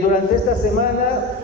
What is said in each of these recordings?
Durante esta semana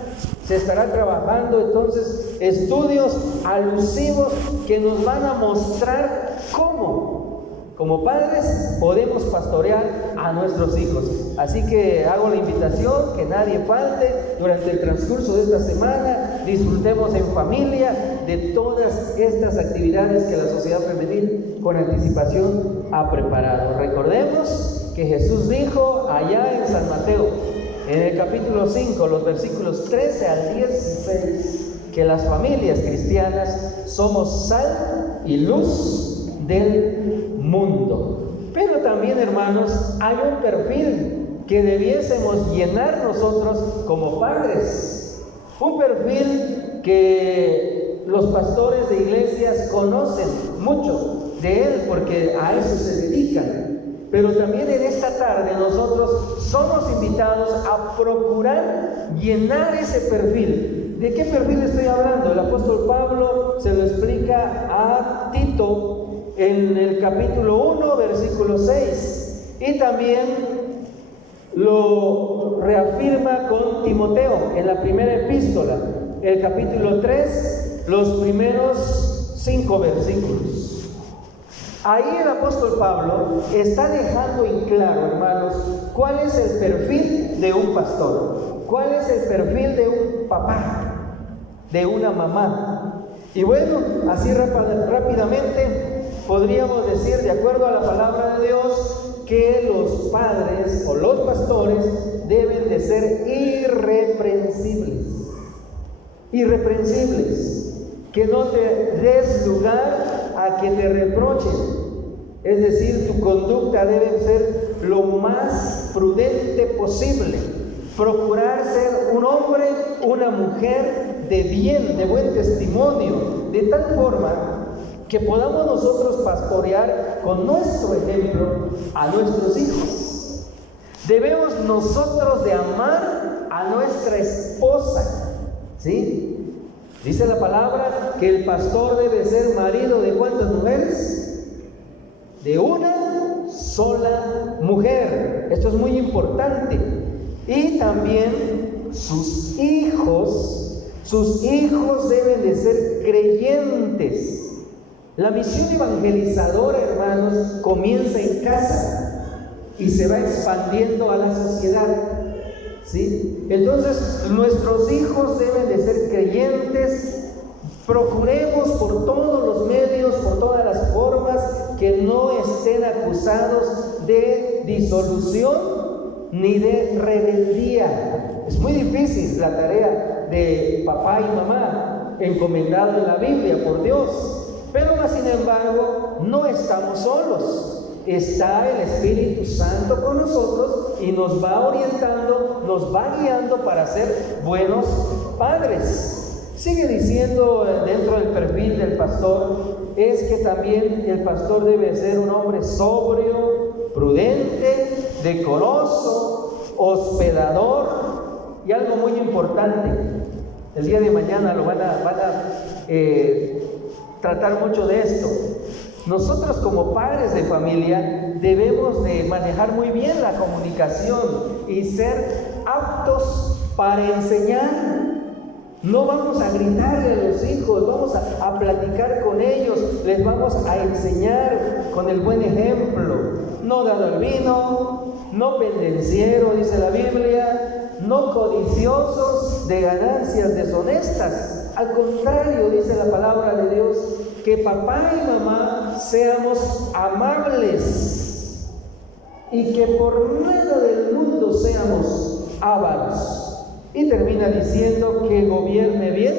se estará trabajando entonces estudios alusivos que nos van a mostrar cómo, como padres, podemos pastorear a nuestros hijos. Así que hago la invitación, que nadie falte durante el transcurso de esta semana. Disfrutemos en familia de todas estas actividades que la Sociedad Femenil con anticipación ha preparado. Recordemos que Jesús dijo allá en San Mateo, en el capítulo 5, los versículos 13 al 16, que las familias cristianas somos sal y luz del mundo. Pero también, hermanos, hay un perfil que debiésemos llenar nosotros como padres. Un perfil que los pastores de iglesias conocen mucho de él porque a eso se dedican. Pero también en esta tarde nosotros somos invitados a procurar llenar ese perfil. ¿De qué perfil estoy hablando? El apóstol Pablo se lo explica a Tito en el capítulo 1, versículo 6. Y también lo reafirma con Timoteo en la primera epístola, el capítulo 3, los primeros 5 versículos. Ahí el apóstol Pablo está dejando en claro, hermanos, cuál es el perfil de un pastor, cuál es el perfil de un papá, de una mamá. Y bueno, así rápidamente podríamos decir, de acuerdo a la palabra de Dios, que los padres o los pastores deben de ser irreprensibles. Irreprensibles, que no te des lugar a que te reprochen. Es decir, tu conducta debe ser lo más prudente posible. Procurar ser un hombre, una mujer de bien, de buen testimonio, de tal forma que podamos nosotros pastorear con nuestro ejemplo a nuestros hijos. Debemos nosotros de amar a nuestra esposa, ¿sí? Dice la palabra que el pastor debe ser marido de ¿cuántas mujeres? De una sola mujer. Esto es muy importante. Y también sus hijos deben de ser creyentes. La misión evangelizadora, hermanos, comienza en casa y se va expandiendo a la sociedad. ¿Sí? Entonces, nuestros hijos deben de ser creyentes. Procuremos por todos los medios, por todas las formas, que no estén acusados de disolución ni de rebeldía. Es muy difícil la tarea de papá y mamá, encomendado en la Biblia por Dios. Pero más sin embargo, no estamos solos. Está el Espíritu Santo con nosotros y nos va orientando, nos va guiando para ser buenos padres. Sigue diciendo dentro del perfil del pastor, es que también el pastor debe ser un hombre sobrio, prudente, decoroso, hospedador y algo muy importante. El día de mañana lo van a tratar mucho de esto. Nosotros como padres de familia debemos de manejar muy bien la comunicación y ser aptos para enseñar. No vamos a gritarle a los hijos, vamos a platicar con ellos, les vamos a enseñar con el buen ejemplo. No dado al vino, no pendenciero, dice la Biblia, no codiciosos de ganancias deshonestas. Al contrario, dice la palabra de Dios, que papá y mamá seamos amables y que por nada del mundo seamos ávaros. Y termina diciendo que gobierne bien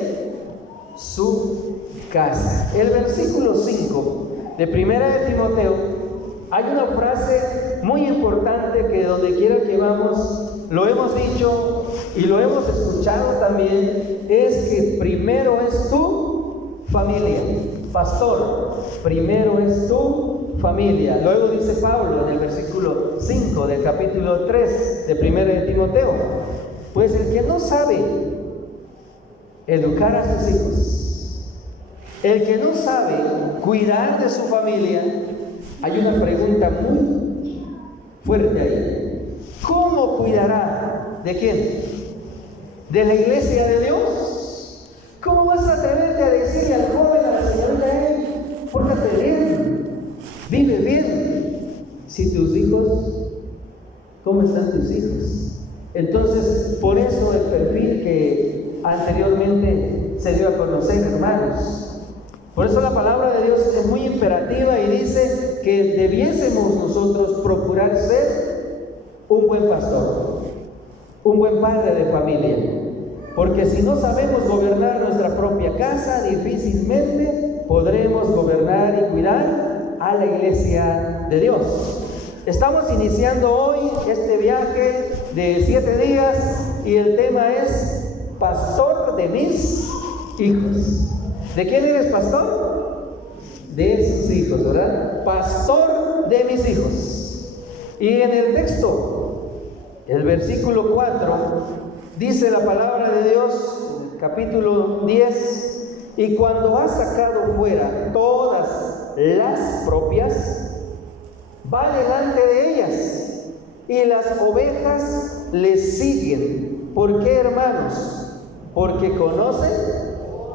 su casa. El versículo 5 de 1 de Timoteo, hay una frase muy importante que donde quiera que vamos, lo hemos dicho y lo hemos escuchado también, es que primero es tu familia. Pastor, primero es tu familia. Luego dice Pablo en el versículo 5 del capítulo 3 de 1 de Timoteo, pues el que no sabe educar a sus hijos, el que no sabe cuidar de su familia, hay una pregunta muy fuerte ahí. ¿Cómo cuidará ¿de quién? ¿De la iglesia de Dios? ¿Cómo vas a atreverte a decirle al joven, a la señorita, pórtate bien, vive bien? Si tus hijos, ¿cómo están tus hijos? Entonces, por eso el perfil que anteriormente se dio a conocer, hermanos. Por eso la palabra de Dios es muy imperativa y dice que debiésemos nosotros procurar ser un buen pastor, un buen padre de familia. Porque si no sabemos gobernar nuestra propia casa, difícilmente podremos gobernar y cuidar a la iglesia de Dios. Estamos iniciando hoy este viaje de 7 días y el tema es pastor de mis hijos. ¿De quién eres pastor? De sus hijos, ¿verdad? Pastor de mis hijos. Y en el texto, el versículo 4, dice la palabra de Dios, capítulo 10, y cuando ha sacado fuera todas las propias, va delante de ellas, y las ovejas le siguen. ¿Por qué, hermanos? Porque conocen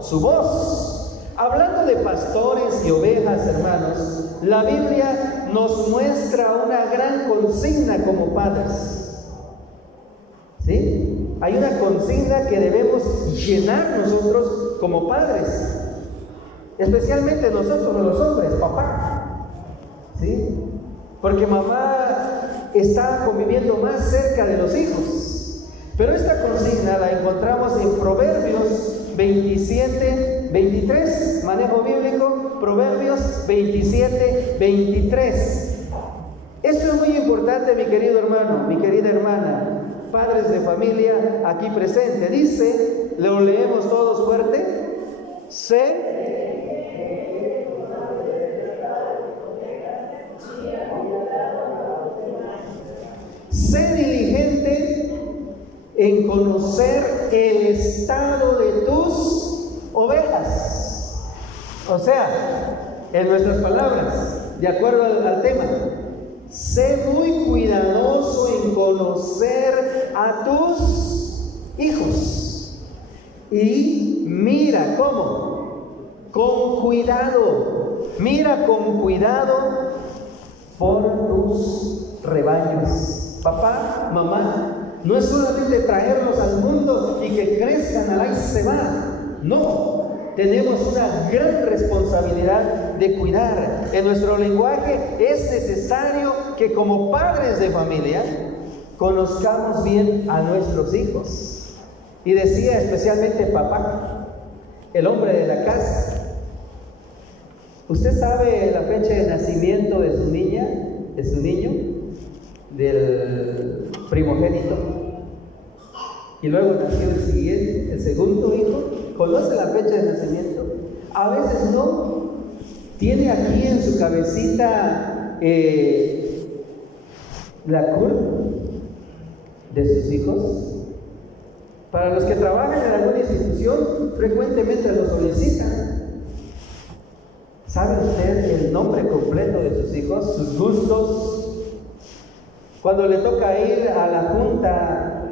su voz. Hablando de pastores y ovejas, hermanos, la Biblia nos muestra una gran consigna como padres. ¿Sí? Hay una consigna que debemos llenar nosotros como padres, especialmente nosotros los hombres, papá. ¿Sí? Porque mamá está conviviendo más cerca de los hijos. Pero esta consigna la encontramos en Proverbios 27, 23, manejo bíblico, Proverbios 27, 23. Esto es muy importante, mi querido hermano, mi querida hermana, padres de familia aquí presente. Dice, lo leemos todos fuerte: sé diligente en conocer el estado de tus ovejas. O sea, en nuestras palabras, de acuerdo al tema, sé muy cuidadoso en conocer a tus hijos. Y mira, ¿cómo? Con cuidado. Mira con cuidado por tus rebaños. Papá, mamá, no es solamente traerlos al mundo y que crezcan al ahí se va. No, tenemos una gran responsabilidad de cuidar. En nuestro lenguaje es necesario que como padres de familia conozcamos bien a nuestros hijos. Y decía especialmente papá, el hombre de la casa. ¿Usted sabe la fecha de nacimiento de su niña, de su niño? Del primogénito, y luego nació el siguiente, el segundo hijo. ¿Conoce la fecha de nacimiento? A veces no. Tiene aquí en su cabecita la curva de sus hijos. Para los que trabajan en alguna institución, frecuentemente lo solicitan. ¿Sabe usted el nombre completo de sus hijos, sus gustos? Cuando le toca ir a la junta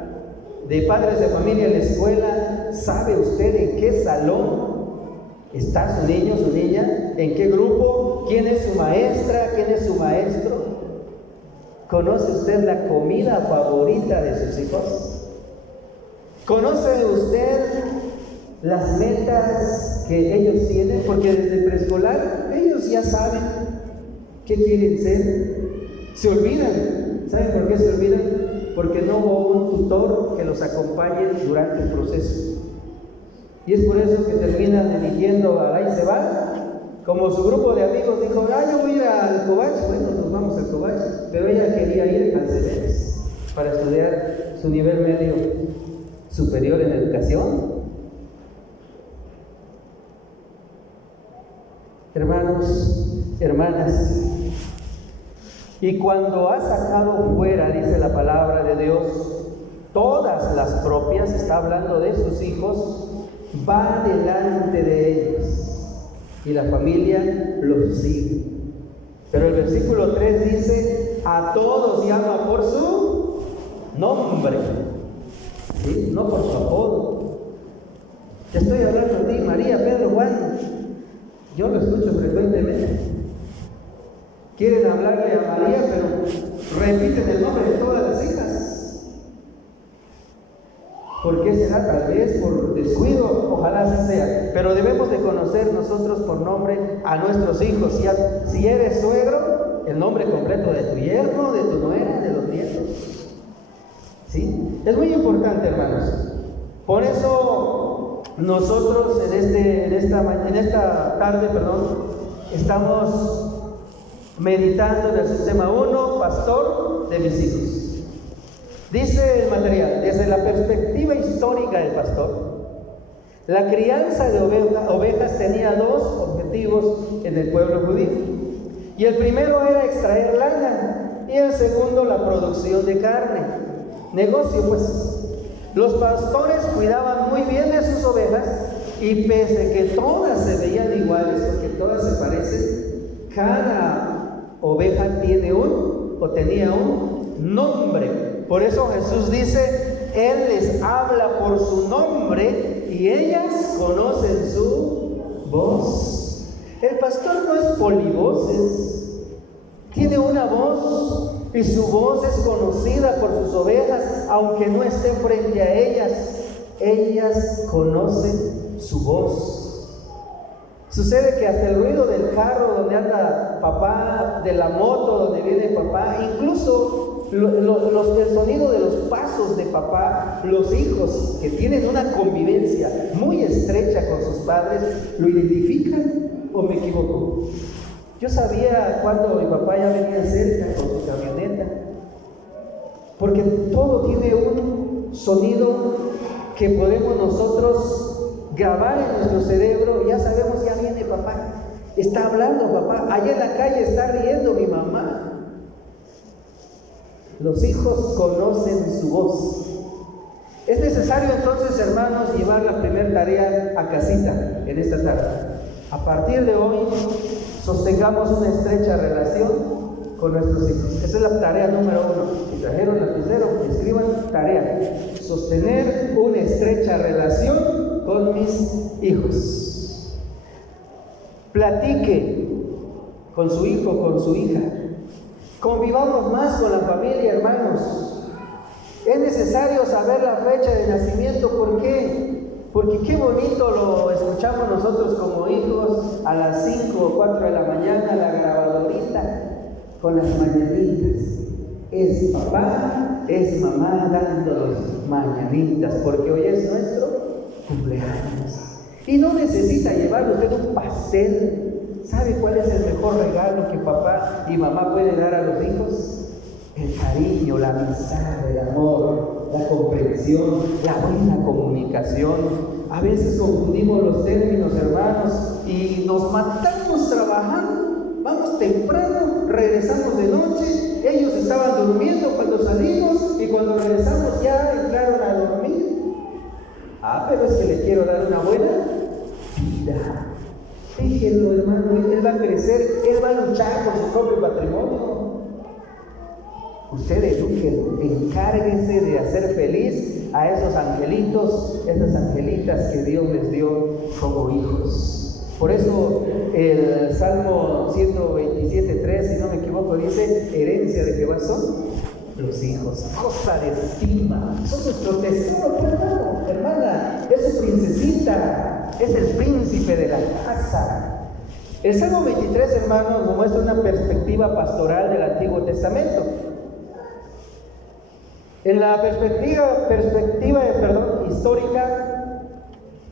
de padres de familia en la escuela, ¿sabe usted en qué salón está su niño, su niña? ¿En qué grupo? ¿Quién es su maestra? ¿Quién es su maestro? ¿Conoce usted la comida favorita de sus hijos? ¿Conoce usted las metas que ellos tienen? Porque desde preescolar ellos ya saben qué quieren ser. Se olvidan. ¿Saben por qué se olvidan? Porque no hubo un tutor que los acompañe durante el proceso. Y es por eso que terminan eligiendo a ahí se va. Como su grupo de amigos dijo, yo voy a ir al Cobach. Bueno, nos vamos al Cobach. Pero ella quería ir al CEDES para estudiar su nivel medio superior en educación. Hermanos, hermanas, y cuando ha sacado fuera, dice la palabra de Dios, todas las propias, está hablando de sus hijos, va delante de ellos y la familia los sigue. Pero el versículo 3 dice, a todos llama por su nombre. Te estoy hablando a ti, María, Pedro, Juan. Yo lo escucho frecuentemente. Quieren hablarle a María, pero repiten el nombre de todas las hijas. ¿Por qué será? Tal vez por descuido, ojalá así sea. Pero debemos de conocer nosotros por nombre a nuestros hijos. Si eres suegro, el nombre completo de tu yerno, de tu nuera, de los nietos. ¿Sí? Es muy importante, hermanos. Por eso nosotros en esta tarde, estamos meditando en el sistema 1, pastor de mis hijos. Dice el material, desde la perspectiva histórica del pastor, la crianza de ovejas tenía dos objetivos en el pueblo judío. Y el primero era extraer lana y el segundo la producción de carne. Negocio, pues. Los pastores cuidaban muy bien de sus ovejas y pese que todas se veían iguales, porque todas se parecen, cada oveja tenía un nombre. Por eso Jesús dice, Él les habla por su nombre y ellas conocen su voz. El pastor no es polivoces, tiene una voz y su voz es conocida por sus ovejas, aunque no estén frente a ellas conocen su voz. Sucede que hasta el ruido del carro donde anda papá, de la moto donde viene papá, incluso el sonido de los pasos de papá, los hijos que tienen una convivencia muy estrecha con sus padres, ¿lo identifican o me equivoco? Yo sabía cuando mi papá ya venía cerca con su camioneta, porque todo tiene un sonido que podemos nosotros grabar en nuestro cerebro y ya sabemos, ya viene papá, está hablando papá, allá en la calle está riendo mi mamá. Los hijos conocen su voz. Es necesario entonces, hermanos, llevar la primera tarea a casita en esta tarde. A partir de hoy, sostengamos una estrecha relación con nuestros hijos. Esa es la tarea número 1. Si trajeron lapicero, escriban tarea: sostener una estrecha relación con mis hijos. Platique con su hijo, con su hija. Convivamos más con la familia, hermanos. Es necesario saber la fecha de nacimiento. ¿Por qué? Porque qué bonito lo escuchamos nosotros como hijos a las 5 o 4 de la mañana, la grabadorita con las mañanitas. Es papá, es mamá dándonos mañanitas, porque hoy es nuestro cumpleaños. Y no necesita llevar usted un pastel. ¿Sabe cuál es el mejor regalo que papá y mamá pueden dar a los hijos? El cariño, la amistad, el amor, la comprensión, la buena comunicación. A veces confundimos los términos, hermanos, y nos matamos trabajando. Vamos temprano, regresamos de noche. Ellos estaban durmiendo cuando salimos y cuando regresamos ya entraron a dormir. Pero es que le quiero dar una buena vida. Déjenlo, hermano, él va a crecer, él va a luchar por su propio patrimonio. Usted edúquelo, encárguese de hacer feliz a esos angelitos, esas angelitas que Dios les dio como hijos. Por eso el Salmo 127:3, si no me equivoco, dice: herencia de Jehová son los hijos, cosa de estima, son nuestro tesoro, hermana, es su princesita, es el príncipe de la casa. El Salmo 23, hermanos, nos muestra una perspectiva pastoral del Antiguo Testamento. En la perspectiva histórica,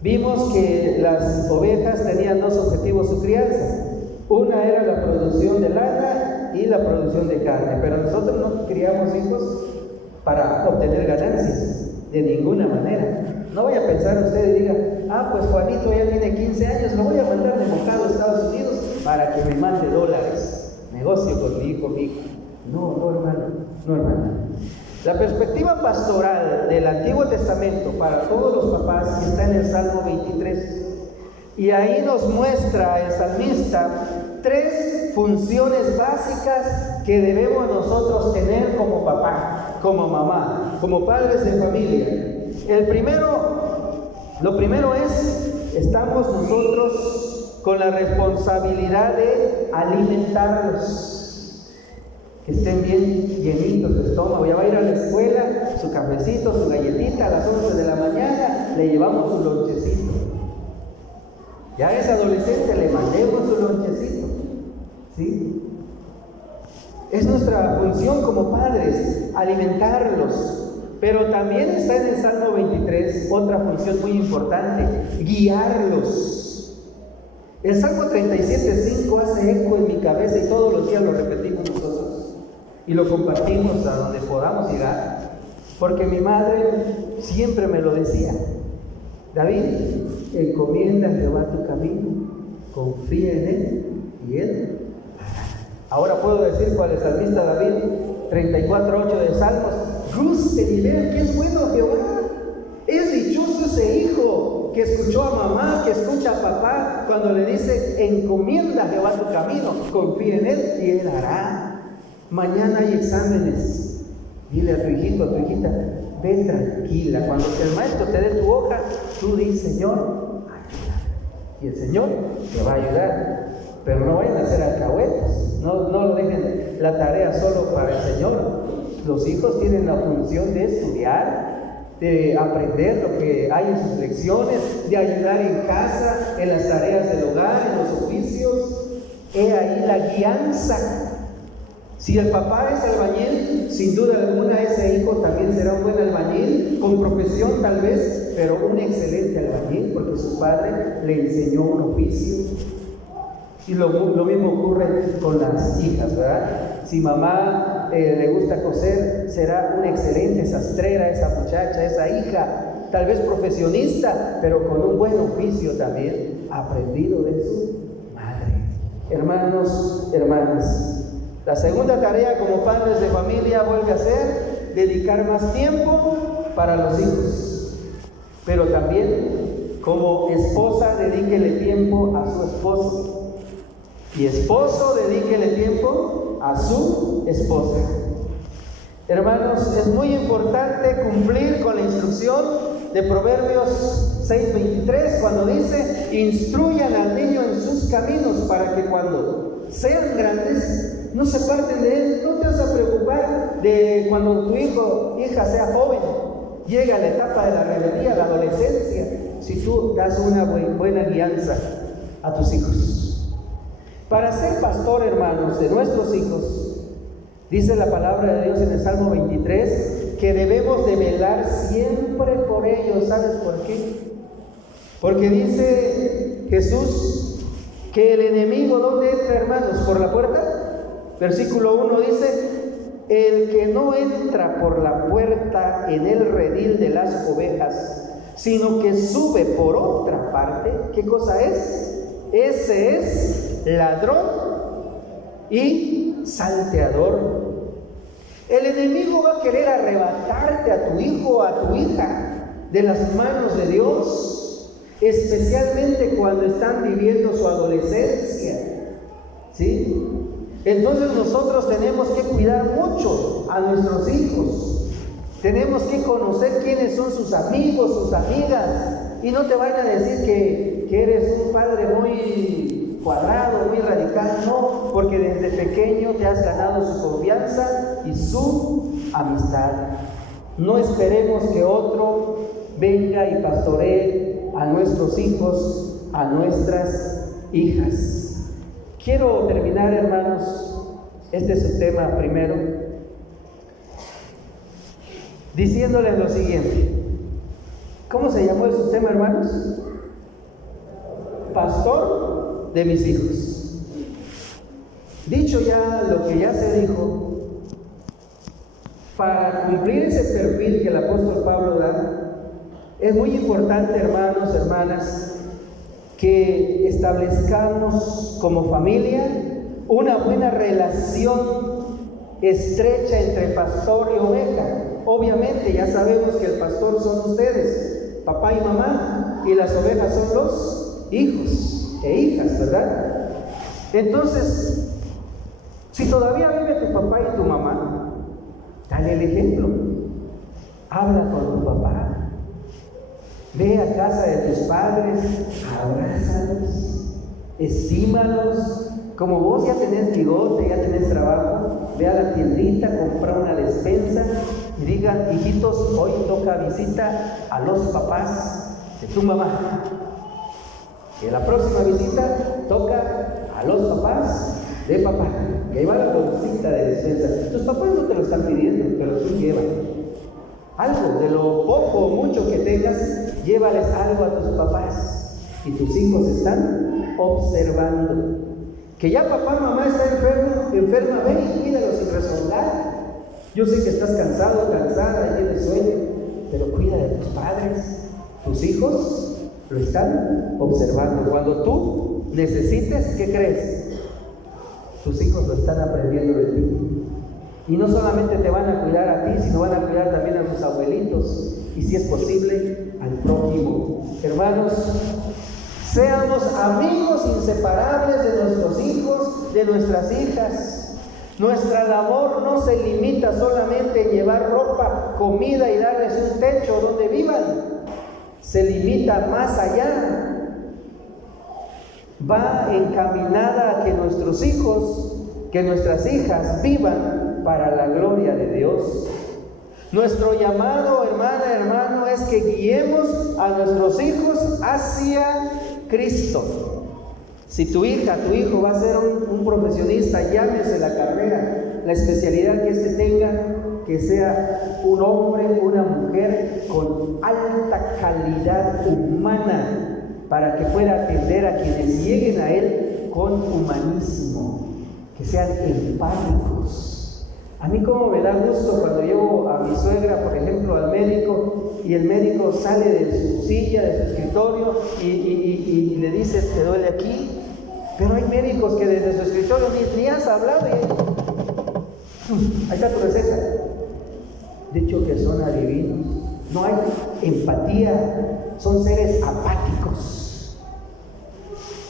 vimos que las ovejas tenían dos objetivos su crianza. Una era la producción de lana y la producción de carne, pero nosotros no criamos hijos para obtener ganancias, de ninguna manera. No vaya a pensar usted y diga: pues Juanito ya tiene 15 años, lo voy a mandar de mojado a Estados Unidos para que me mande dólares. Negocio con mi hijo, mi hija. No, hermano. La perspectiva pastoral del Antiguo Testamento para todos los papás está en el Salmo 23. Y ahí nos muestra el salmista 3 funciones básicas que debemos nosotros tener como papá, como mamá, como padres de familia. El primero Lo primero es, estamos nosotros con la responsabilidad de alimentarlos, que estén bien llenitos de estómago. Ya va a ir a la escuela, su cafecito, su galletita, a las 11 de la mañana, le llevamos su lonchecito. Ya es adolescente, le mandemos su lonchecito, ¿sí? Es nuestra función como padres, alimentarlos. Pero también está en el Salmo 23 otra función muy importante, guiarlos. El Salmo 37:5 hace eco en mi cabeza y todos los días lo repetimos nosotros y lo compartimos a donde podamos llegar, porque mi madre siempre me lo decía: David, encomienda a Jehová tu camino, confía en Él y Él hará. Ahora puedo decir cuál es el salmista David, 34:8 de Salmos: gusten y vean que es bueno Jehová. Es dichoso ese hijo que escuchó a mamá, que escucha a papá cuando le dice: encomienda a Jehová tu camino, confía en Él y Él hará. Mañana hay exámenes. Dile a tu hijito, a tu hijita: ve tranquila. Cuando el maestro te dé tu hoja, tú dices: Señor, ayúdame. Y el Señor te va a ayudar. Pero no vayan a ser alcahuetes. No lo dejen la tarea solo para el Señor. Los hijos tienen la función de estudiar, de aprender lo que hay en sus lecciones, de ayudar en casa, en las tareas del hogar, en los oficios. He ahí la guianza. Si el papá es albañil, sin duda alguna ese hijo también será un buen albañil, con profesión tal vez, pero un excelente albañil, porque su padre le enseñó un oficio. Y lo mismo ocurre con las hijas, ¿verdad? Si mamá le gusta coser, será una excelente sastrera esa muchacha, esa hija, tal vez profesionista, pero con un buen oficio también, aprendido de su madre. Hermanos, hermanas, la segunda tarea como padres de familia vuelve a ser dedicar más tiempo para los hijos, pero también como esposa dedíquele tiempo a su esposo. Y esposo, dedíquele tiempo a su esposa. Hermanos, es muy importante cumplir con la instrucción de Proverbios 6:23, cuando dice: instruyan al niño en sus caminos para que cuando sean grandes no se parten de él. No te vas a preocupar de cuando tu hijo, hija sea joven, llega a la etapa de la rebeldía, la adolescencia, si tú das una buena guianza a tus hijos. Para ser pastor, hermanos, de nuestros hijos, dice la palabra de Dios en el Salmo 23, que debemos de velar siempre por ellos. ¿Sabes por qué? Porque dice Jesús que el enemigo, ¿dónde entra, hermanos? ¿Por la puerta? Versículo 1 dice: el que no entra por la puerta en el redil de las ovejas, sino que sube por otra parte, ¿qué cosa es? Ese es ladrón y salteador. El enemigo va a querer arrebatarte a tu hijo o a tu hija de las manos de Dios, especialmente cuando están viviendo su adolescencia, ¿sí? Entonces nosotros tenemos que cuidar mucho a nuestros hijos. Tenemos que conocer quiénes son sus amigos, sus amigas, y no te van a decir que eres un padre muy cuadrado, muy radical. No, porque desde pequeño te has ganado su confianza y su amistad. No esperemos que otro venga y pastoree a nuestros hijos, a nuestras hijas. Quiero terminar, hermanos, este es el tema primero, diciéndoles lo siguiente. ¿Cómo se llamó el subtema, hermanos? Pastor de mis hijos. Dicho ya lo que ya se dijo, para cumplir ese perfil que el apóstol Pablo da, es muy importante, hermanos, hermanas, que establezcamos como familia una buena relación estrecha entre pastor y oveja. Obviamente ya sabemos que el pastor son ustedes, papá y mamá, y las ovejas son los hijos e hijas, ¿verdad? Entonces, si todavía vive tu papá y tu mamá, dale el ejemplo. Habla con tu papá, Ve a casa de tus padres, abrázalos, estímalos. Como vos ya tenés bigote, ya tenés trabajo, ve a la tiendita, compra una despensa y digan: hijitos, hoy toca visita a los papás de tu mamá. Y en la próxima visita toca a los papás de papá. Y ahí va la bolsita de despensa. Tus papás no te lo están pidiendo, pero tú llevas algo, de lo poco o mucho que tengas, llévales algo a tus papás. Y tus hijos están observando. Que ya papá, mamá está enferma, ven y cuídalo sin rezongar. Yo sé que estás cansado, cansada, y tienes sueño, pero cuida de tus padres. Tus hijos lo están observando. Cuando tú necesites, ¿qué crees? Tus hijos lo están aprendiendo de ti. Y no solamente te van a cuidar a ti, sino van a cuidar también a tus abuelitos. Y si es posible, al prójimo. Hermanos, seamos amigos inseparables de nuestros hijos, de nuestras hijas. Nuestra labor no se limita solamente en llevar ropa, comida y darles un techo donde vivan. Se limita más allá. Va encaminada a que nuestros hijos, que nuestras hijas vivan para la gloria de Dios. Nuestro llamado, hermana, hermano, es que guiemos a nuestros hijos hacia Cristo. Si tu hija, tu hijo va a ser un profesionista, llámese la carrera, la especialidad que éste tenga, que sea un hombre, una mujer con alta calidad humana, para que pueda atender a quienes lleguen a él con humanismo, que sean empáticos. A mí como me da gusto cuando llevo a mi suegra, por ejemplo, al médico, y el médico sale de su silla, de su escritorio, y le dice: ¿te duele aquí? Pero hay médicos que desde su escritorio ni has hablado y ahí está tu receta. De hecho que son adivinos. No hay empatía, son seres apáticos.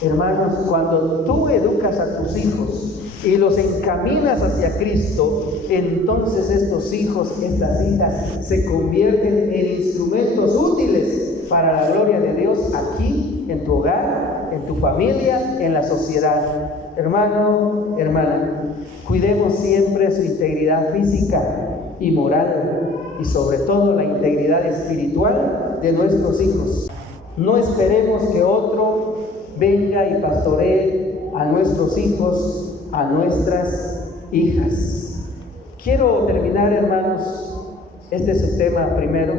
Hermanos, cuando tú educas a tus hijos y los encaminas hacia Cristo, entonces estos hijos, estas hijas se convierten en instrumentos útiles para la gloria de Dios aquí, en tu hogar, en tu familia, en la sociedad. Hermano, hermana, cuidemos siempre su integridad física y moral, y sobre todo la integridad espiritual de nuestros hijos. No esperemos que otro venga y pastoree a nuestros hijos, a nuestras hijas. Quiero terminar, hermanos, este es el tema primero,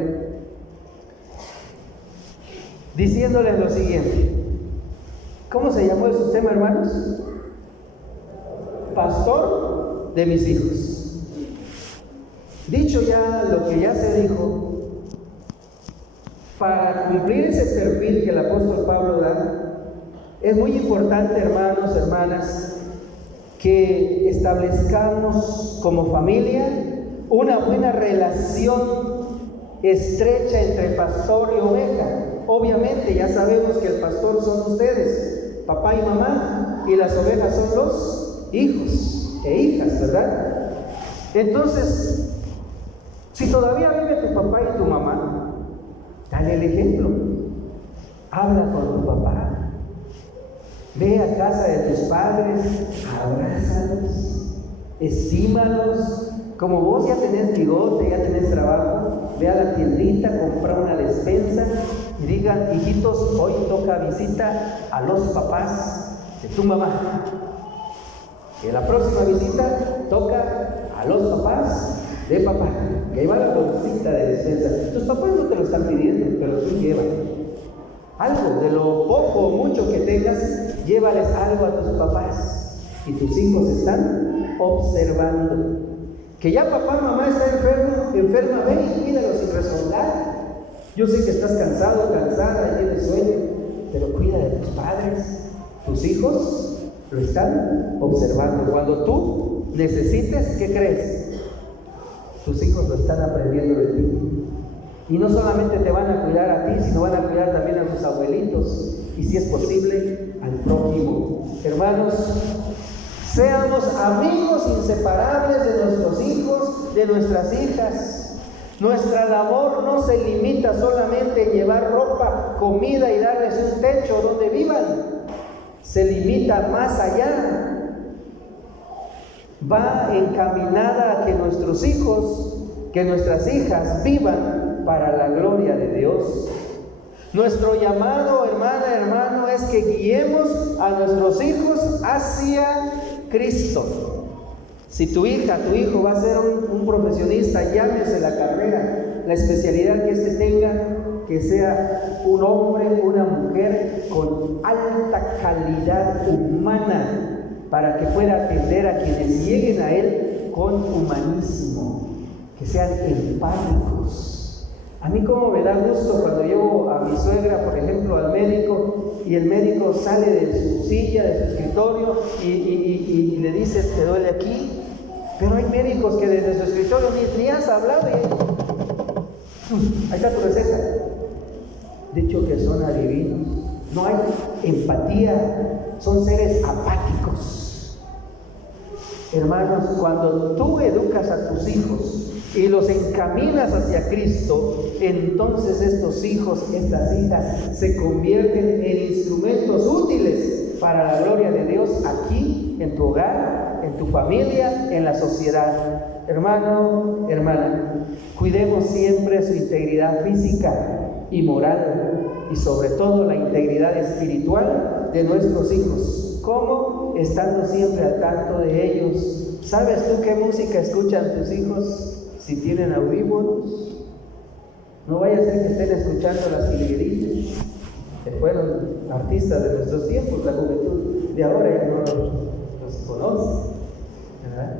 diciéndoles lo siguiente. ¿Cómo se llamó el tema, hermanos? Pastor de mis hijos. Dicho ya lo que ya se dijo, para cumplir ese perfil que el apóstol Pablo da, es muy importante, hermanos, hermanas, que establezcamos como familia una buena relación estrecha entre pastor y oveja. Obviamente ya sabemos que el pastor son ustedes, papá y mamá, y las ovejas son los hijos e hijas, ¿verdad? Entonces, si todavía vive tu papá y tu mamá, dale el ejemplo. Habla con tu papá. Ve a casa de tus padres, abrázalos, estímalos. Como vos ya tenés bigote, ya tenés trabajo, ve a la tiendita, compra una despensa y digan: hijitos, hoy toca visita a los papás de tu mamá. Y en la próxima visita toca a los papás de papá. Y ahí va la bolsita de despensa. Tus papás no te lo están pidiendo, pero tú llevas algo, de lo poco o mucho que tengas, llévales algo a tus papás. Y tus hijos están observando. Que ya papá, mamá está enferma, ven y cuídalo sin rezongar. Yo sé que estás cansado, cansada, y tienes sueño, pero cuida de tus padres. Tus hijos lo están observando. Cuando tú necesites, ¿qué crees? Tus hijos lo están aprendiendo de ti. Y no solamente te van a cuidar a ti, sino van a cuidar también a tus abuelitos. Y si es posible, al prójimo. Hermanos, seamos amigos inseparables de nuestros hijos, de nuestras hijas. Nuestra labor no se limita solamente en llevar ropa, comida y darles un techo donde vivan. Se limita más allá. Va encaminada a que nuestros hijos, que nuestras hijas vivan para la gloria de Dios. Nuestro llamado, hermana, hermano, es que guiemos a nuestros hijos hacia Cristo. Si tu hija, tu hijo va a ser un profesionista, llámese la carrera, la especialidad que éste tenga, que sea un hombre, una mujer con alta calidad humana, para que pueda atender a quienes lleguen a él con humanismo, que sean empáticos. A mí como me da gusto cuando llevo a mi suegra, por ejemplo, al médico, y el médico sale de su silla, de su escritorio, y le dice, ¿te duele aquí? Pero hay médicos que desde su escritorio ni has hablado y ahí está tu receta. Dicho que son adivinos, no hay empatía, son seres apáticos. Hermanos, cuando tú educas a tus hijos y los encaminas hacia Cristo, entonces estos hijos, estas hijas se convierten en instrumentos útiles para la gloria de Dios aquí, en tu hogar, en tu familia, en la sociedad. Hermano, hermana, cuidemos siempre su integridad física y moral, y sobre todo la integridad espiritual de nuestros hijos. ¿Cómo? Estando siempre al tanto de ellos. ¿Sabes tú qué música escuchan tus hijos? Si tienen audífonos, no vaya a ser que estén escuchando las jilgueritas, que fueron artistas de nuestros tiempos, la juventud de ahora ya no los conoce, ¿verdad?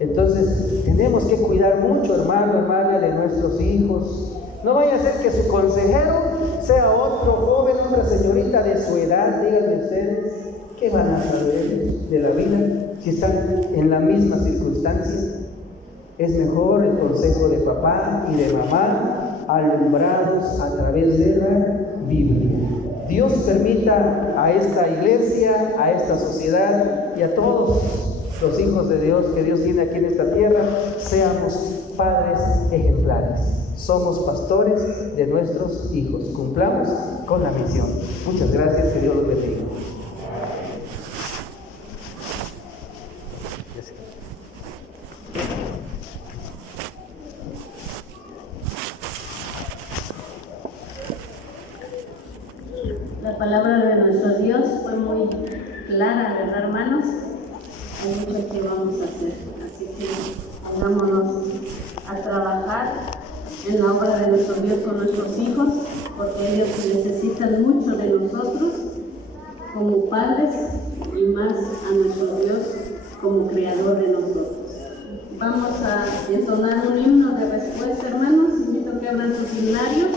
Entonces tenemos que cuidar mucho, hermano, hermana, de nuestros hijos. No vaya a ser que su consejero sea otro joven, otra señorita de su edad. Díganme ustedes, ¿qué van a saber de la vida si están en la misma circunstancia? Es mejor el consejo de papá y de mamá, alumbrados a través de la Biblia. Dios permita a esta iglesia, a esta sociedad y a todos los hijos de Dios que Dios tiene aquí en esta tierra, seamos padres ejemplares. Somos pastores de nuestros hijos. Cumplamos con la misión. Muchas gracias, que Dios los bendiga. La palabra de nuestro Dios fue muy clara, ¿verdad, hermanos? Hay mucho que vamos a hacer, así que pongámonos a trabajar en la obra de nuestro Dios con nuestros hijos, porque ellos necesitan mucho de nosotros como padres y más a nuestro Dios como creador de nosotros. Vamos a entonar un himno de respuesta, hermanos. Invito a que abran sus himnarios.